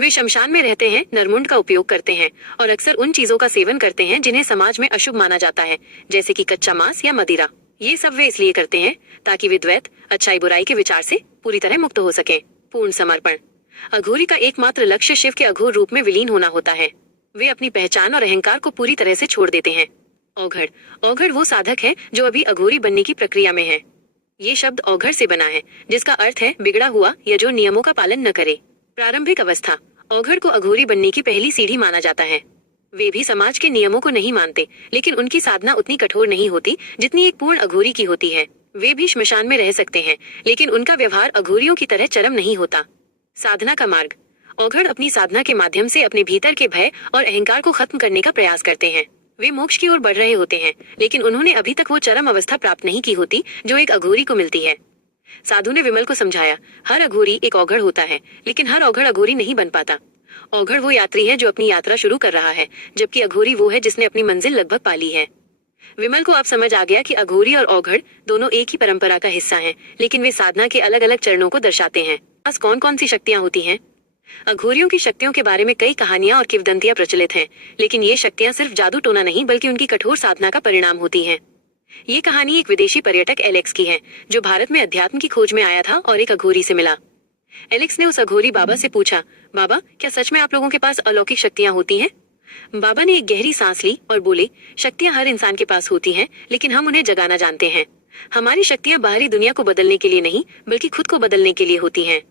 वे शमशान में रहते हैं, नरमुंड का उपयोग करते हैं और अक्सर उन चीजों का सेवन करते हैं जिन्हें समाज में अशुभ माना जाता है, जैसे कि कच्चा मांस या मदिरा। ये सब वे इसलिए करते हैं ताकि वे द्वैत, अच्छाई बुराई के विचार से पूरी तरह मुक्त हो सके। पूर्ण समर्पण। अघोरी का एकमात्र लक्ष्य शिव के अघोर रूप में विलीन होना होता है। वे अपनी पहचान और अहंकार को पूरी तरह से छोड़ देते हैं। औघड़ वो साधक है जो अभी अघोरी बनने की प्रक्रिया में है। ये शब्द औघड़ से बना है, जिसका अर्थ है बिगड़ा हुआ या जो नियमों का पालन न करे। प्रारंभिक अवस्था। औघड़ को अघोरी बनने की पहली सीढ़ी माना जाता है। वे भी समाज के नियमों को नहीं मानते, लेकिन उनकी साधना उतनी कठोर नहीं होती जितनी एक पूर्ण अघोरी की होती है। वे भी श्मशान में रह सकते हैं, लेकिन उनका व्यवहार अघोरियों की तरह चरम नहीं होता। साधना का मार्ग। औघड़ अपनी साधना के माध्यम से अपने भीतर के भय और अहंकार को खत्म करने का प्रयास करते हैं। वे मोक्ष की ओर बढ़ रहे होते हैं, लेकिन उन्होंने अभी तक वो चरम अवस्था प्राप्त नहीं की होती जो एक अघोरी को मिलती है। साधु ने विमल को समझाया, हर अघोरी एक औघड़ होता है, लेकिन हर औघड़ अघोरी नहीं बन पाता। औघड़ वो यात्री है जो अपनी यात्रा शुरू कर रहा है, जबकि अघोरी वो है जिसने अपनी मंजिल लगभग पा ली है। विमल को अब समझ आ गया कि अघोरी और औघड़ दोनों एक ही परंपरा का हिस्सा हैं, लेकिन वे साधना के अलग अलग चरणों को दर्शाते हैं। बस कौन कौन सी शक्तियाँ होती हैं? अघोरियों की शक्तियों के बारे में कई कहानियां और किंवदंतियां प्रचलित हैं, लेकिन ये शक्तियां सिर्फ जादू टोना नहीं बल्कि उनकी कठोर साधना का परिणाम होती हैं। ये कहानी एक विदेशी पर्यटक एलेक्स की है, जो भारत में अध्यात्म की खोज में आया था और एक अघोरी से मिला। एलेक्स ने उस अघोरी बाबा से पूछा, बाबा, क्या सच में आप लोगों के पास अलौकिक शक्तियां होती हैं? बाबा ने एक गहरी सांस ली और बोले, शक्तियां हर इंसान के पास होती हैं, लेकिन हम उन्हें जगाना जानते हैं। हमारी शक्तियां बाहरी दुनिया को बदलने के लिए नहीं, बल्कि खुद को बदलने के लिए होती हैं।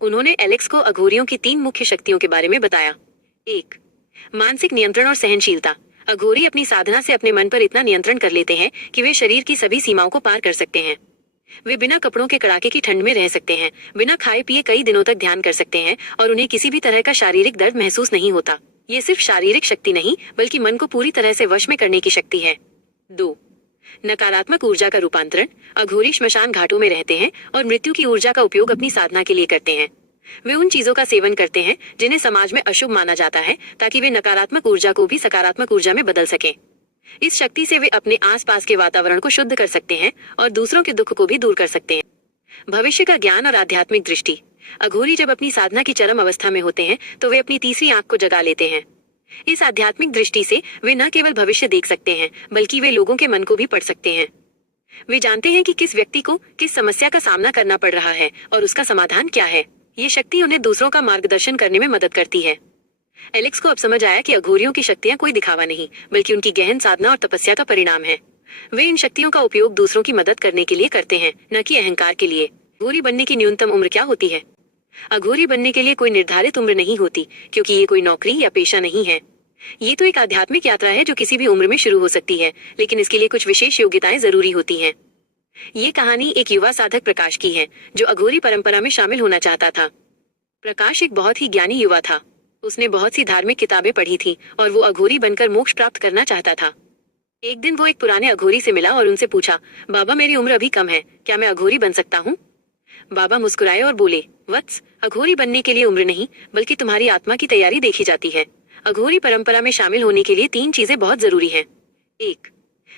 उन्होंने एलेक्स को अघोरियों की 3 मुख्य शक्तियों के बारे में बताया। 1. मानसिक नियंत्रण और सहनशीलता। अघोरी अपनी साधना से अपने मन पर इतना नियंत्रण कर लेते हैं कि वे शरीर की सभी सीमाओं को पार कर सकते हैं। वे बिना कपड़ों के कड़ाके की ठंड में रह सकते हैं, बिना खाए पिए कई दिनों तक ध्यान कर सकते हैं और उन्हें किसी भी तरह का शारीरिक दर्द महसूस नहीं होता। ये सिर्फ शारीरिक शक्ति नहीं, बल्कि मन को पूरी तरह से वश में करने की शक्ति है। 2. नकारात्मक ऊर्जा का रूपांतरण। अघोरी श्मशान घाटों में रहते हैं और मृत्यु की ऊर्जा का उपयोग अपनी साधना के लिए करते हैं। वे उन चीजों का सेवन करते हैं जिन्हें समाज में अशुभ माना जाता है, ताकि वे नकारात्मक ऊर्जा को भी सकारात्मक ऊर्जा में बदल सकें। इस शक्ति से वे अपने आसपास के वातावरण को शुद्ध कर सकते हैं और दूसरों के दुख को भी दूर कर सकते हैं। भविष्य का ज्ञान और आध्यात्मिक दृष्टि। अघोरी जब अपनी साधना की चरम अवस्था में होते हैं तो वे अपनी तीसरी आंख को जगा लेते हैं। इस आध्यात्मिक दृष्टि से वे न केवल भविष्य देख सकते हैं, बल्कि वे लोगों के मन को भी पढ़ सकते हैं। वे जानते हैं कि किस व्यक्ति को किस समस्या का सामना करना पड़ रहा है और उसका समाधान क्या है। ये शक्ति उन्हें दूसरों का मार्गदर्शन करने में मदद करती है। एलेक्स को अब समझ आया कि अघोरियों की शक्तियां कोई दिखावा नहीं, बल्कि उनकी गहन साधना और तपस्या का परिणाम है। वे इन शक्तियों का उपयोग दूसरों की मदद करने के लिए करते हैं, न कि अहंकार के लिए। अघोरी बनने की न्यूनतम उम्र क्या होती है? अघोरी बनने के लिए कोई निर्धारित उम्र नहीं होती, क्योंकि ये कोई नौकरी या पेशा नहीं है। ये तो एक आध्यात्मिक यात्रा है जो किसी भी उम्र में शुरू हो सकती है, लेकिन इसके लिए कुछ विशेष योग्यताएं जरूरी होती हैं। ये कहानी एक युवा साधक प्रकाश की है, जो अघोरी परंपरा में शामिल होना चाहता था। प्रकाश एक बहुत ही ज्ञानी युवा था। उसने बहुत सी धार्मिक किताबें पढ़ी थी और वो अघोरी बनकर मोक्ष प्राप्त करना चाहता था। एक दिन वो एक पुराने अघोरी से मिला और उनसे पूछा, बाबा, मेरी उम्र अभी कम है, क्या मैं अघोरी बन सकता हूँ? बाबा मुस्कुराए और बोले, वत्स, अघोरी बनने के लिए उम्र नहीं, बल्कि तुम्हारी आत्मा की तैयारी देखी जाती है। अघोरी परंपरा में शामिल होने के लिए 3 चीजें बहुत जरूरी हैं। 1.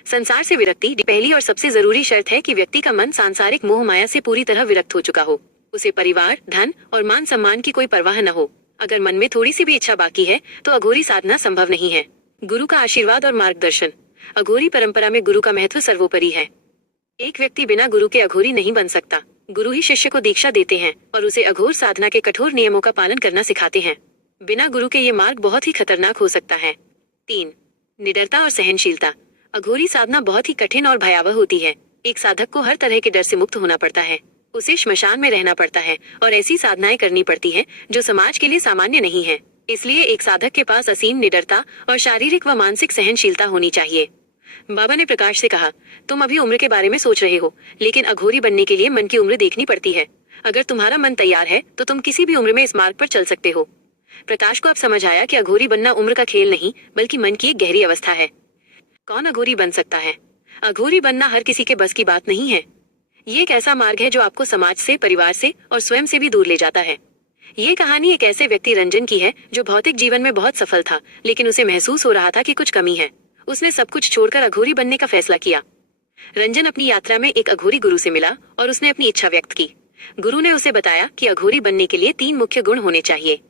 संसार से विरक्ति। पहली और सबसे जरूरी शर्त है कि व्यक्ति का मन सांसारिक मोह माया से पूरी तरह विरक्त हो चुका हो। उसे परिवार, धन और मान सम्मान की कोई परवाह न हो। अगर मन में थोड़ी सी भी इच्छा बाकी है तो अघोरी साधना संभव नहीं है। गुरु का आशीर्वाद और मार्गदर्शन। अघोरी परंपरा में गुरु का महत्व सर्वोपरि है। एक व्यक्ति बिना गुरु के अघोरी नहीं बन सकता। गुरु ही शिष्य को दीक्षा देते हैं और उसे अघोर साधना के कठोर नियमों का पालन करना सिखाते हैं। बिना गुरु के ये मार्ग बहुत ही खतरनाक हो सकता है। 3. निडरता और सहनशीलता। अघोरी साधना बहुत ही कठिन और भयावह होती है। एक साधक को हर तरह के डर से मुक्त होना पड़ता है। उसे श्मशान में रहना पड़ता है और ऐसी साधनाएं करनी पड़ती है जो समाज के लिए सामान्य नहीं है। इसलिए एक साधक के पास असीम निडरता और शारीरिक व मानसिक सहनशीलता होनी चाहिए। बाबा ने प्रकाश से कहा, तुम अभी उम्र के बारे में सोच रहे हो, लेकिन अघोरी बनने के लिए मन की उम्र देखनी पड़ती है। अगर तुम्हारा मन तैयार है तो तुम किसी भी उम्र में इस मार्ग पर चल सकते हो। प्रकाश को अब समझ आया कि अघोरी बनना उम्र का खेल नहीं बल्कि मन की एक गहरी अवस्था है। कौन अघोरी बन सकता है? अघोरी बनना हर किसी के बस की बात नहीं है। ये एक ऐसा मार्ग है जो आपको समाज से, परिवार से और स्वयं से भी दूर ले जाता है। ये कहानी एक ऐसे व्यक्ति रंजन की है जो भौतिक जीवन में बहुत सफल था, लेकिन उसे महसूस हो रहा था कि कुछ कमी है। उसने सब कुछ छोड़कर अघोरी बनने का फैसला किया। रंजन अपनी यात्रा में एक अघोरी गुरु से मिला और उसने अपनी इच्छा व्यक्त की। गुरु ने उसे बताया कि अघोरी बनने के लिए 3 मुख्य गुण होने चाहिए।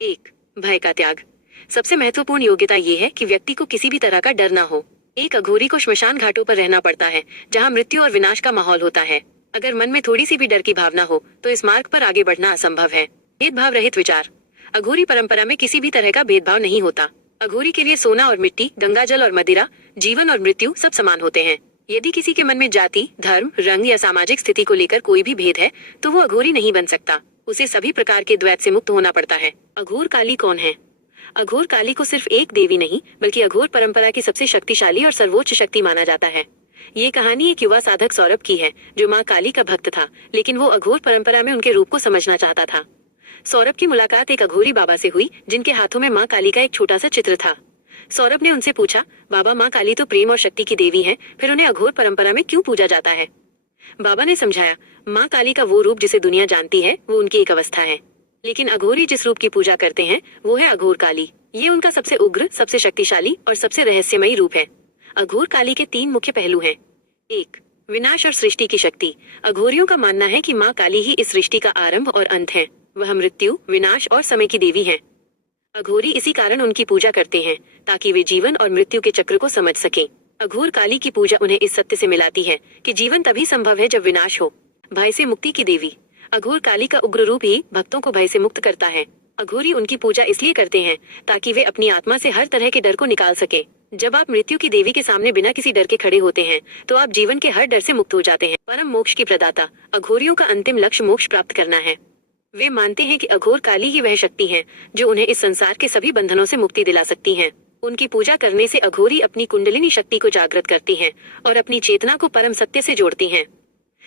1. भय का त्याग। सबसे महत्वपूर्ण योग्यता ये है कि व्यक्ति को किसी भी तरह का डर ना हो। एक अघोरी को श्मशान घाटों पर रहना पड़ता है, जहाँ मृत्यु और विनाश का माहौल होता है। अगर मन में थोड़ी सी भी डर की भावना हो तो इस मार्ग पर आगे बढ़ना असंभव है। भेदभाव रहित विचार। अघोरी परंपरा में किसी भी तरह का भेदभाव नहीं होता। अघोरी के लिए सोना और मिट्टी, गंगाजल और मदिरा, जीवन और मृत्यु सब समान होते हैं। यदि किसी के मन में जाति, धर्म, रंग या सामाजिक स्थिति को लेकर कोई भी भेद है तो वो अघोरी नहीं बन सकता। उसे सभी प्रकार के द्वैत से मुक्त होना पड़ता है। अघोर काली कौन है? अघोर काली को सिर्फ एक देवी नहीं बल्कि अघोर परंपरा की सबसे शक्तिशाली और सर्वोच्च शक्ति माना जाता है। ये कहानी एक युवा साधक सौरभ की है जो माँ काली का भक्त था, लेकिन वो अघोर परंपरा में उनके रूप को समझना चाहता था। सौरभ की मुलाकात एक अघोरी बाबा से हुई जिनके हाथों में माँ काली का एक छोटा सा चित्र था। सौरभ ने उनसे पूछा, बाबा, माँ काली तो प्रेम और शक्ति की देवी है, फिर उन्हें अघोर परंपरा में क्यों पूजा जाता है? बाबा ने समझाया, माँ काली का वो रूप जिसे दुनिया जानती है वो उनकी एक अवस्था है, लेकिन अघोरी जिस रूप की पूजा करते हैं वो है अघोर काली। ये उनका सबसे उग्र, सबसे शक्तिशाली और सबसे रहस्यमयी रूप है। अघोर काली के 3 मुख्य पहलू हैं। 1. विनाश और सृष्टि की शक्ति। अघोरियों का मानना है कि माँ काली ही इस सृष्टि का आरंभ और अंत है। वह मृत्यु, विनाश और समय की देवी है। अघोरी इसी कारण उनकी पूजा करते हैं ताकि वे जीवन और मृत्यु के चक्र को समझ सकें। अघोर काली की पूजा उन्हें इस सत्य से मिलाती है कि जीवन तभी संभव है जब विनाश हो। भय से मुक्ति की देवी। अघोर काली का उग्र रूप ही भक्तों को भय से मुक्त करता है। अघोरी उनकी पूजा इसलिए करते हैं ताकि वे अपनी आत्मा से हर तरह के डर को निकाल सके। जब आप मृत्यु की देवी के सामने बिना किसी डर के खड़े होते हैं तो आप जीवन के हर डर से मुक्त हो जाते हैं। परम मोक्ष की प्रदाता। अघोरियों का अंतिम लक्ष्य मोक्ष प्राप्त करना है। वे मानते हैं कि अघोर काली ही वह शक्ति है जो उन्हें इस संसार के सभी बंधनों से मुक्ति दिला सकती है। उनकी पूजा करने से अघोरी अपनी कुंडलिनी शक्ति को जागृत करती हैं और अपनी चेतना को परम सत्य से जोड़ती हैं।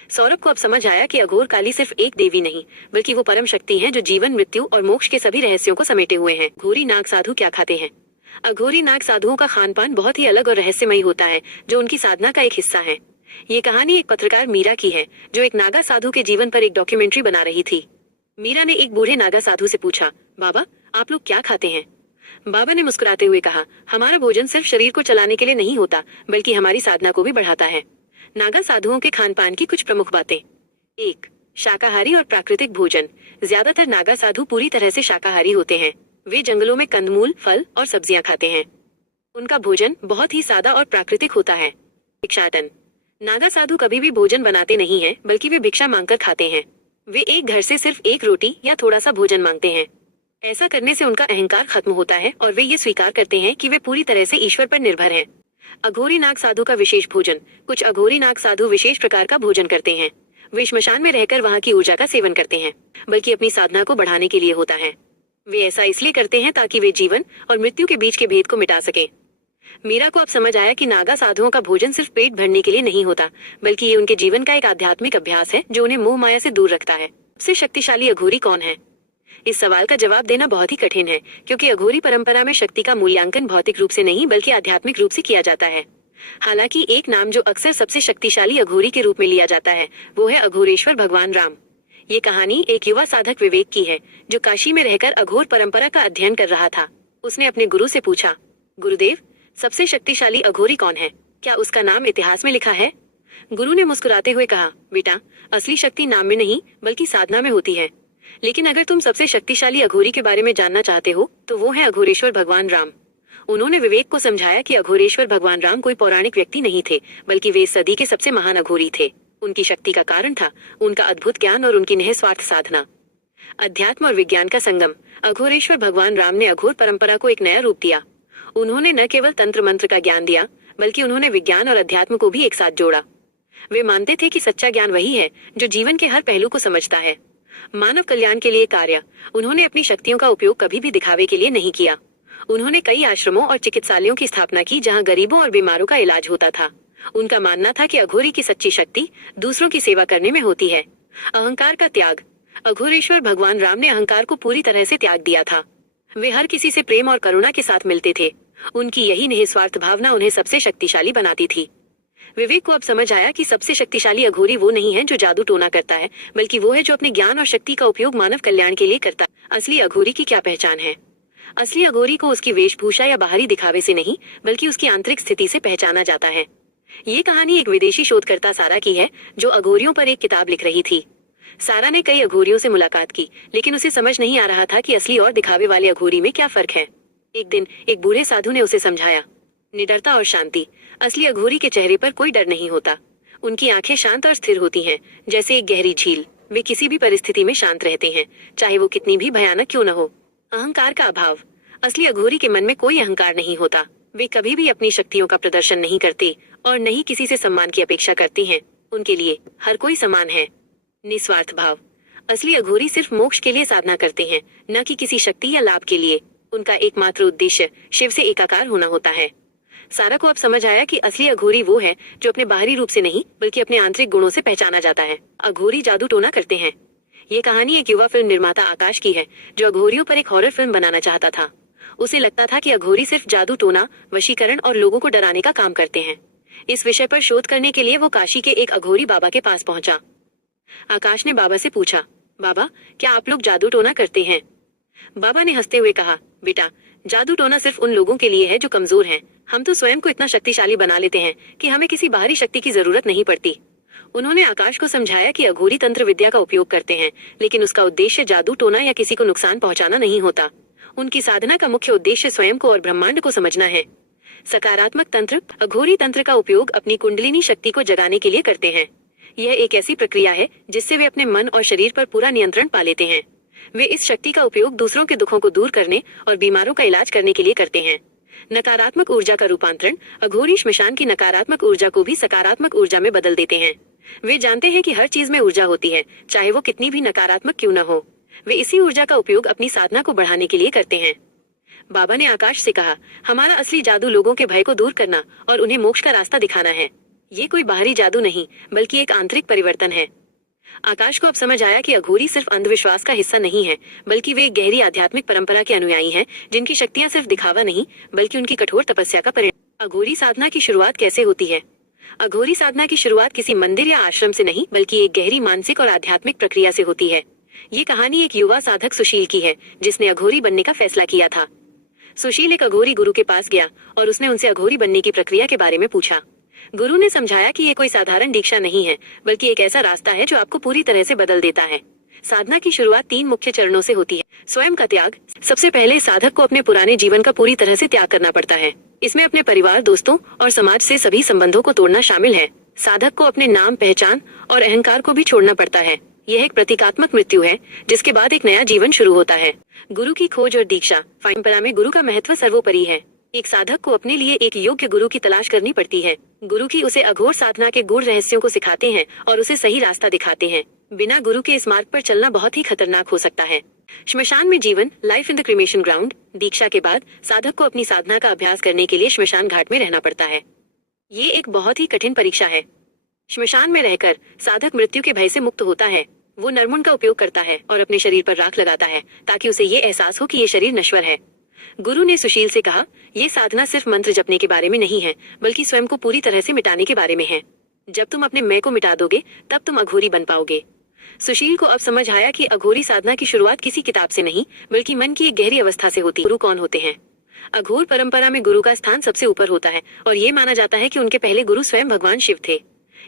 सौरभ को अब समझ आया कि अघोर काली सिर्फ एक देवी नहीं बल्कि वो परम शक्ति है जो जीवन, मृत्यु और मोक्ष के सभी रहस्यों को समेटे हुए हैं। अघोरी नाग साधु क्या खाते हैं? अघोरी नाग साधुओं का खान पान बहुत ही अलग और रहस्यमयी होता है जो उनकी साधना का एक हिस्सा है। ये कहानी एक पत्रकार मीरा की है जो एक नागा साधु के जीवन पर एक डॉक्यूमेंट्री बना रही थी। मीरा ने एक बूढ़े नागा साधु से पूछा, बाबा, आप लोग क्या खाते हैं? बाबा ने मुस्कुराते हुए कहा, हमारा भोजन सिर्फ शरीर को चलाने के लिए नहीं होता बल्कि हमारी साधना को भी बढ़ाता है। नागा साधुओं के खान पान की कुछ प्रमुख बातें। 1. शाकाहारी और प्राकृतिक भोजन। ज्यादातर नागा साधु पूरी तरह से शाकाहारी होते हैं। वे जंगलों में कंदमूल, फल और सब्जियां खाते हैं। उनका भोजन बहुत ही सादा और प्राकृतिक होता है। भिक्षाटन। नागा साधु कभी भी भोजन बनाते नहीं हैं बल्कि वे भिक्षा मांगकर खाते हैं। वे एक घर से सिर्फ एक रोटी या थोड़ा सा भोजन मांगते हैं। ऐसा करने से उनका अहंकार खत्म होता है और वे ये स्वीकार करते हैं कि वे पूरी तरह से ईश्वर पर निर्भर हैं। अघोरी नाग साधु का विशेष भोजन। कुछ अघोरी नाग साधु विशेष प्रकार का भोजन करते हैं। वे श्मशान में रहकर वहाँ की ऊर्जा का सेवन करते हैं, बल्कि अपनी साधना को बढ़ाने के लिए होता है। वे ऐसा इसलिए करते हैं ताकि वे जीवन और मृत्यु के बीच के भेद को मिटा सके। मीरा को अब समझ आया कि नागा साधुओं का भोजन सिर्फ पेट भरने के लिए नहीं होता बल्कि ये उनके जीवन का एक आध्यात्मिक अभ्यास है जो उन्हें मोह माया से दूर रखता है। सबसे शक्तिशाली अघोरी कौन है? इस सवाल का जवाब देना बहुत ही कठिन है क्योंकि अघोरी परंपरा में शक्ति का मूल्यांकन भौतिक रूप से नहीं बल्कि आध्यात्मिक रूप से किया जाता है। हालांकि एक नाम जो अक्सर सबसे शक्तिशाली अघोरी के रूप में लिया जाता है वो है अघोरेश्वर भगवान राम। ये कहानी एक युवा साधक विवेक की है जो काशी में रहकर अघोर परंपरा का अध्ययन कर रहा था। उसने अपने गुरु से पूछा, गुरुदेव, सबसे शक्तिशाली अघोरी कौन है? क्या उसका नाम इतिहास में लिखा है? गुरु ने मुस्कुराते हुए कहा, बेटा, असली शक्ति नाम में नहीं बल्कि साधना में होती है। लेकिन अगर तुम सबसे शक्तिशाली अघोरी के बारे में जानना चाहते हो तो वो है अघोरेश्वर भगवान राम। उन्होंने विवेक को समझाया कि अघोरेश्वर भगवान राम कोई पौराणिक व्यक्ति नहीं थे, बल्कि वे इस सदी के सबसे महान अघोरी थे। उनकी शक्ति का कारण था उनका अद्भुत ज्ञान और उनकी निस्वार्थ साधना। अध्यात्म और विज्ञान का संगम। अघोरेश्वर भगवान राम ने अघोर परंपरा को एक नया रूप दिया। उन्होंने न केवल तंत्र मंत्र का ज्ञान दिया, बल्कि उन्होंने विज्ञान और अध्यात्म को भी एक साथ जोड़ा। वे मानते थे कि सच्चा ज्ञान वही है जो जीवन के हर पहलू को समझता है। मानव कल्याण के लिए कार्य। उन्होंने अपनी शक्तियों का उपयोग कभी भी दिखावे के लिए नहीं किया। उन्होंने कई आश्रमों और चिकित्सालयों की स्थापना की जहां गरीबों और बीमारों का इलाज होता था। उनका मानना था कि अघोरी की सच्ची शक्ति दूसरों की सेवा करने में होती है। अहंकार का त्याग। अघोरेश्वर भगवान राम ने अहंकार को पूरी तरह से त्याग दिया था। वे हर किसी से प्रेम और करुणा के साथ मिलते थे। उनकी यही निस्वार्थ भावना उन्हें सबसे शक्तिशाली बनाती थी। विवेक को अब समझ आया कि सबसे शक्तिशाली अघोरी वो नहीं है जो जादू टोना करता है, बल्कि वो है जो अपने ज्ञान और शक्ति का उपयोग मानव कल्याण के लिए करता है। असली अघोरी की क्या पहचान है? असली अघोरी को उसकी वेशभूषा या बाहरी दिखावे से नहीं, बल्कि उसकी आंतरिक स्थिति से पहचाना जाता है। ये कहानी एक विदेशी शोधकर्ता सारा की है, जो अघोरियों पर एक किताब लिख रही थी। सारा ने कई अघोरियों से मुलाकात की, लेकिन उसे समझ नहीं आ रहा था कि असली और दिखावे वाले अघोरी में क्या फर्क है। एक दिन एक बूढ़े साधु ने उसे समझाया, निडरता और शांति। असली अघोरी के चेहरे पर कोई डर नहीं होता। उनकी आंखें शांत और स्थिर होती हैं, जैसे एक गहरी झील। वे किसी भी परिस्थिति में शांत रहते हैं, चाहे वो कितनी भी भयानक क्यों न हो। अहंकार का अभाव। असली अघोरी के मन में कोई अहंकार नहीं होता। वे कभी भी अपनी शक्तियों का प्रदर्शन नहीं करते और न ही किसी से सम्मान की अपेक्षा करते हैं। उनके लिए हर कोई समान है। निस्वार्थ भाव। असली अघोरी सिर्फ मोक्ष के लिए साधना करते हैं, न कि किसी शक्ति या लाभ के लिए। उनका एकमात्र उद्देश्य शिव से एकाकार होना होता है। सारा को अब समझ आया कि असली अघोरी वो है जो अपने बाहरी रूप से नहीं, बल्कि अपने आंतरिक गुणों से पहचाना जाता है। अघोरी जादू टोना करते हैं। ये कहानी एक युवा फिल्म निर्माता आकाश की है, जो अघोरियों पर एक हॉरर फिल्म बनाना चाहता था। उसे लगता था कि अघोरी सिर्फ जादू टोना, वशीकरण और लोगों को डराने का काम करते हैं। इस विषय पर शोध करने के लिए वो काशी के एक अघोरी बाबा के पास पहुंचा। आकाश ने बाबा से पूछा, बाबा, क्या आप लोग जादू टोना करते हैं? बाबा ने हंसते हुए कहा, बेटा, जादू टोना सिर्फ उन लोगों के लिए है जो कमजोर हैं। हम तो स्वयं को इतना शक्तिशाली बना लेते हैं कि हमें किसी बाहरी शक्ति की जरूरत नहीं पड़ती। उन्होंने आकाश को समझाया कि अघोरी तंत्र विद्या का उपयोग करते हैं, लेकिन उसका उद्देश्य जादू टोना या किसी को नुकसान पहुंचाना नहीं होता। उनकी साधना का मुख्य उद्देश्य स्वयं को और ब्रह्मांड को समझना है। सकारात्मक तंत्र। अघोरी तंत्र का उपयोग अपनी कुंडलिनी शक्ति को जगाने के लिए करते हैं। यह एक ऐसी प्रक्रिया है जिससे वे अपने मन और शरीर पर पूरा नियंत्रण पा लेते हैं। वे इस शक्ति का उपयोग दूसरों के दुखों को दूर करने और बीमारों का इलाज करने के लिए करते हैं। नकारात्मक ऊर्जा का रूपांतरण। अघोरी श्मशान की नकारात्मक ऊर्जा को भी सकारात्मक ऊर्जा में बदल देते हैं। वे जानते हैं कि हर चीज में ऊर्जा होती है, चाहे वो कितनी भी नकारात्मक क्यों न हो। वे इसी ऊर्जा का उपयोग अपनी साधना को बढ़ाने के लिए करते हैं। बाबा ने आकाश से कहा, हमारा असली जादू लोगों के भय को दूर करना और उन्हें मोक्ष का रास्ता दिखाना है। ये कोई बाहरी जादू नहीं, बल्कि एक आंतरिक परिवर्तन है। आकाश को अब समझ आया कि अघोरी सिर्फ अंधविश्वास का हिस्सा नहीं है, बल्कि वे एक गहरी आध्यात्मिक परंपरा के अनुयायी हैं, जिनकी शक्तियां सिर्फ दिखावा नहीं, बल्कि उनकी कठोर तपस्या का परिणाम। अघोरी साधना की शुरुआत कैसे होती है? अघोरी साधना की शुरुआत किसी मंदिर या आश्रम से नहीं, बल्कि एक गहरी मानसिक और आध्यात्मिक प्रक्रिया से होती है। ये कहानी एक युवा साधक सुशील की है, जिसने अघोरी बनने का फैसला किया था। सुशील एक अघोरी गुरु के पास गया और उसने उनसे अघोरी बनने की प्रक्रिया के बारे में पूछा। गुरु ने समझाया कि ये कोई साधारण दीक्षा नहीं है, बल्कि एक ऐसा रास्ता है जो आपको पूरी तरह से बदल देता है। साधना की शुरुआत 3 मुख्य चरणों से होती है। स्वयं का त्याग। सबसे पहले साधक को अपने पुराने जीवन का पूरी तरह से त्याग करना पड़ता है। इसमें अपने परिवार, दोस्तों और समाज से सभी संबंधों को तोड़ना शामिल है। साधक को अपने नाम, पहचान और अहंकार को भी छोड़ना पड़ता है। यह एक प्रतीकात्मक मृत्यु है, जिसके बाद एक नया जीवन शुरू होता है। गुरु की खोज और दीक्षा। परंपरा में गुरु का महत्व सर्वोपरि है। एक साधक को अपने लिए एक योग्य गुरु की तलाश करनी पड़ती है। गुरु की उसे अघोर साधना के गूढ़ रहस्यों को सिखाते हैं और उसे सही रास्ता दिखाते हैं। बिना गुरु के इस मार्ग पर चलना बहुत ही खतरनाक हो सकता है। श्मशान में जीवन। Life in the cremation ground. दीक्षा के बाद साधक को अपनी साधना का अभ्यास करने के लिए श्मशान घाट में रहना पड़ता है। ये एक बहुत ही कठिन परीक्षा है। श्मशान में रहकर साधक मृत्यु के भय से मुक्त होता है। वो नरमुंड का उपयोग करता है और अपने शरीर पर राख लगाता है, ताकि उसे ये एहसास हो कि ये शरीर नश्वर है। गुरु ने सुशील से कहा, ये साधना सिर्फ मंत्र जपने के बारे में नहीं है, बल्कि स्वयं को पूरी तरह से मिटाने के बारे में है। जब तुम अपने मैं को मिटा दोगे, तब तुम अघोरी बन पाओगे। सुशील को अब समझ आया कि अघोरी साधना की शुरुआत किसी किताब से नहीं, बल्कि मन की एक गहरी अवस्था से होती है। गुरु कौन होते हैं? अघोर परंपरा में गुरु का स्थान सबसे ऊपर होता है और ये माना जाता है कि उनके पहले गुरु स्वयं भगवान शिव थे।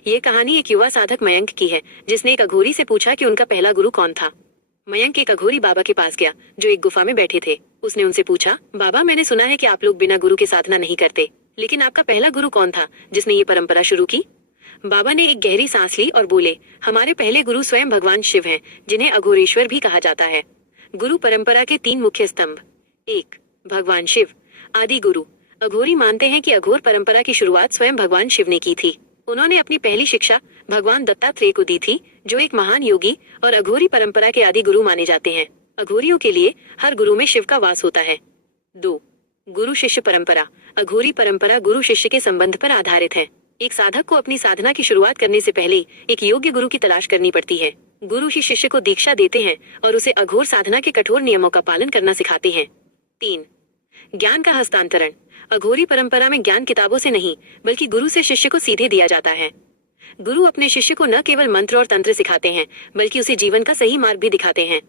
ये कहानी एक युवा साधक मयंक की है, जिसने एक अघोरी से पूछा कि उनका पहला गुरु कौन था। मयंक एक अघोरी बाबा के पास गया, जो एक गुफा में बैठे थे। उसने उनसे पूछा, बाबा मैंने सुना है कि आप लोग बिना गुरु के साधना नहीं करते, लेकिन आपका पहला गुरु कौन था जिसने ये परंपरा शुरू की? बाबा ने एक गहरी सांस ली और बोले, हमारे पहले गुरु स्वयं भगवान शिव हैं, जिन्हें अघोरेश्वर भी कहा जाता है। गुरु परंपरा के 3 मुख्य स्तंभ। 1. भगवान शिव, आदि गुरु। अघोरी मानते हैं कि अघोर परंपरा की शुरुआत स्वयं भगवान शिव ने की थी। उन्होंने अपनी पहली शिक्षा भगवान दत्तात्रेय को दी थी, जो एक महान योगी और अघोरी परंपरा के आदि गुरु माने जाते हैं। अघोरियों के लिए हर गुरु में शिव का वास होता है। 2. गुरु शिष्य परंपरा। अघोरी परंपरा गुरु शिष्य के संबंध पर आधारित है। एक साधक को अपनी साधना की शुरुआत करने से पहले एक योग्य गुरु की तलाश करनी पड़ती है। गुरु ही शिष्य को दीक्षा देते हैं और उसे अघोर साधना के कठोर नियमों का पालन करना सिखाते हैं। 3. ज्ञान का हस्तांतरण। अघोरी परंपरा में ज्ञान किताबों से नहीं, बल्कि गुरु से शिष्य को सीधे दिया जाता है। गुरु अपने शिष्य को न केवल मंत्र और तंत्र सिखाते हैं, बल्कि उसे जीवन का सही मार्ग भी दिखाते हैं।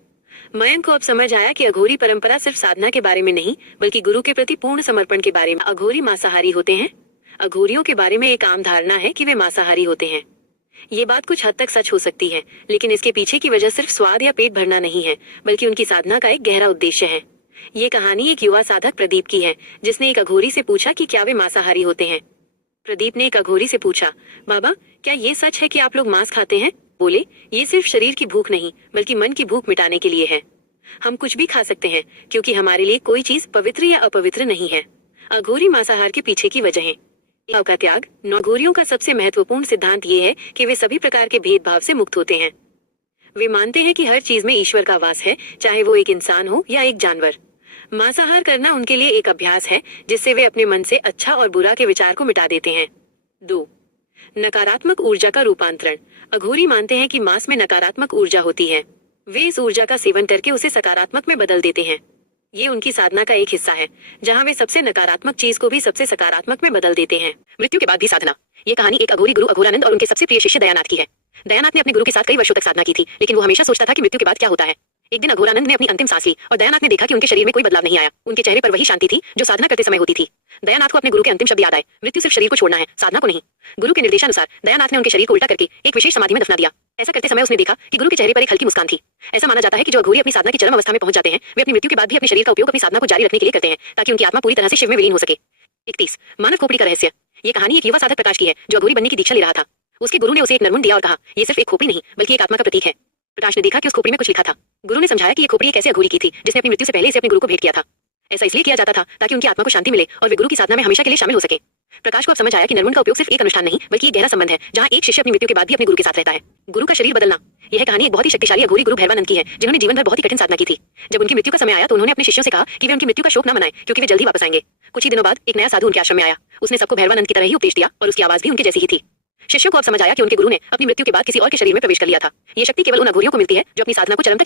मयंक को अब समझ आया कि अघोरी परंपरा सिर्फ साधना के बारे में नहीं, बल्कि गुरु के प्रति पूर्ण समर्पण के बारे में। अघोरी मांसाहारी होते हैं। अघोरियों के बारे में एक आम धारणा है कि वे मांसाहारी होते हैं। ये बात कुछ हद तक सच हो सकती है, लेकिन इसके पीछे की वजह सिर्फ स्वाद या पेट भरना नहीं है, बल्कि उनकी साधना का एक गहरा उद्देश्य है। ये कहानी एक युवा साधक प्रदीप की है, जिसने एक अघोरी से पूछा कि क्या वे मांसाहारी होते हैं। प्रदीप ने एक अघोरी से पूछा, बाबा क्या ये सच है कि आप लोग मांस खाते हैं? बोले, ये सिर्फ शरीर की भूख नहीं, बल्कि मन की भूख मिटाने के लिए है। हम कुछ भी खा सकते हैं, क्योंकि हमारे लिए कोई चीज पवित्र या अपवित्र नहीं है। अघोरी मांसाहार के पीछे की वजहें। का त्याग। अघोरियों का सबसे महत्वपूर्ण सिद्धांत ये है कि वे सभी प्रकार के भेदभाव से मुक्त होते हैं। वे मानते हैं कि हर चीज में ईश्वर का वास है, चाहे वो एक इंसान हो या एक जानवर। मांसाहार करना उनके लिए एक अभ्यास है, जिससे वे अपने मन से अच्छा और बुरा के विचार को मिटा देते हैं। 2. नकारात्मक ऊर्जा का रूपांतरण। अघोरी मानते हैं कि मांस में नकारात्मक ऊर्जा होती है। वे इस ऊर्जा का सेवन करके उसे सकारात्मक में बदल देते हैं। ये उनकी साधना का एक हिस्सा है, जहाँ वे सबसे नकारात्मक चीज को भी सबसे सकारात्मक में बदल देते हैं। मृत्यु के बाद भी साधना। ये कहानी एक अघोरी गुरु अघोरानंद और उनके सबसे प्रिय शिष्य दयानाथ की है। दयानाथ ने अपने गुरु के साथ कई वर्षों तक साधना की थी, लेकिन वो हमेशा सोचता था कि मृत्यु के बाद क्या होता है। एक दिन अघोरानंद ने अपनी अंतिम सांस ली और दयानाथ ने देखा कि उनके शरीर में कोई बदलाव नहीं आया। उनके चेहरे पर वही शांति थी जो साधना करते समय होती थी। दयानाथ को अपने गुरु के अंतिम शब्द याद आए, मृत्यु सिर्फ शरीर को छोड़ना है, साधना को नहीं। गुरु के निर्देशानुसार दयानाथ ने उनके शरीर को उल्टा करके एक विशेष समाधि में दफना दिया। ऐसा करते समय उसने देखा कि गुरु के चेहरे पर एक हल्की मुस्कान थी। ऐसा माना जाता है कि जो अघोरी अपनी साधना की चरम अवस्था में पहुंच जाते हैं, वे अपनी मृत्यु के बाद भी अपने शरीर का उपयोग अपनी साधना को जारी रखने के लिए करते हैं, ताकि उनकी आत्मा पूरी तरह से शिव में विलीन हो सके। 31. मानव खोपड़ी का रहस्य। ये कहानी एक युवा साधक प्रकाश की है, जो अघोरी बनने की दीक्षा ले रहा था। उसके गुरु ने उसे एक नरमुंड दिया और कहा, ये सिर्फ एक खोपड़ी नहीं, बल्कि एक आत्मा का प्रतीक है। प्रकाश ने देखा कि उस खोपड़ी में कुछ लिखा था। गुरु ने समझाया कि ये खोपड़ी एक ऐसे अघोरी की थी, जिसने अपनी मृत्यु से पहले इसे अपने गुरु को भेंट किया था। ऐसा इसलिए किया जाता था ताकि उनकी आत्मा को शांति मिले और वे गुरु की साधना में हमेशा के लिए शामिल हो सके। प्रकाश को अब समझ आया कि नरमुंड का उपयोग सिर्फ एक अनुष्ठान नहीं, बल्कि एक गहरा संबंध है, जहाँ एक शिष्य अपनी मृत्यु के बाद भी अपने गुरु के साथ रहता है। गुरु का शरीर बदलना। यह कहानी एक बहुत ही शक्तिशाली अघोरी गुरु भैरवानंद की है, जिन्होंने जीवन भर बहुत ही कठिन साधना की थी। जब उनकी मृत्यु का समय आया तो उन्होंने अपने शिष्यों से कहा कि वे उनकी मृत्यु का शोक न मनाएं, क्योंकि वे जल्दी वापस आएंगे। कुछ ही दिनों बाद एक नया साधु उनके आश्रम में आया। उसने सबको भैरवानंद की तरह ही उपदेश दिया और उसकी आवाज भी उनके जैसी ही थी। शिष्यों को अब समझ आया कि उनके गुरु ने अपनी मृत्यु के बाद किसी और के शरीर में प्रवेश कर लिया था। ये शक्ति केवल उन अघोरियों को मिलती है जो अपनी साधना को चरम तक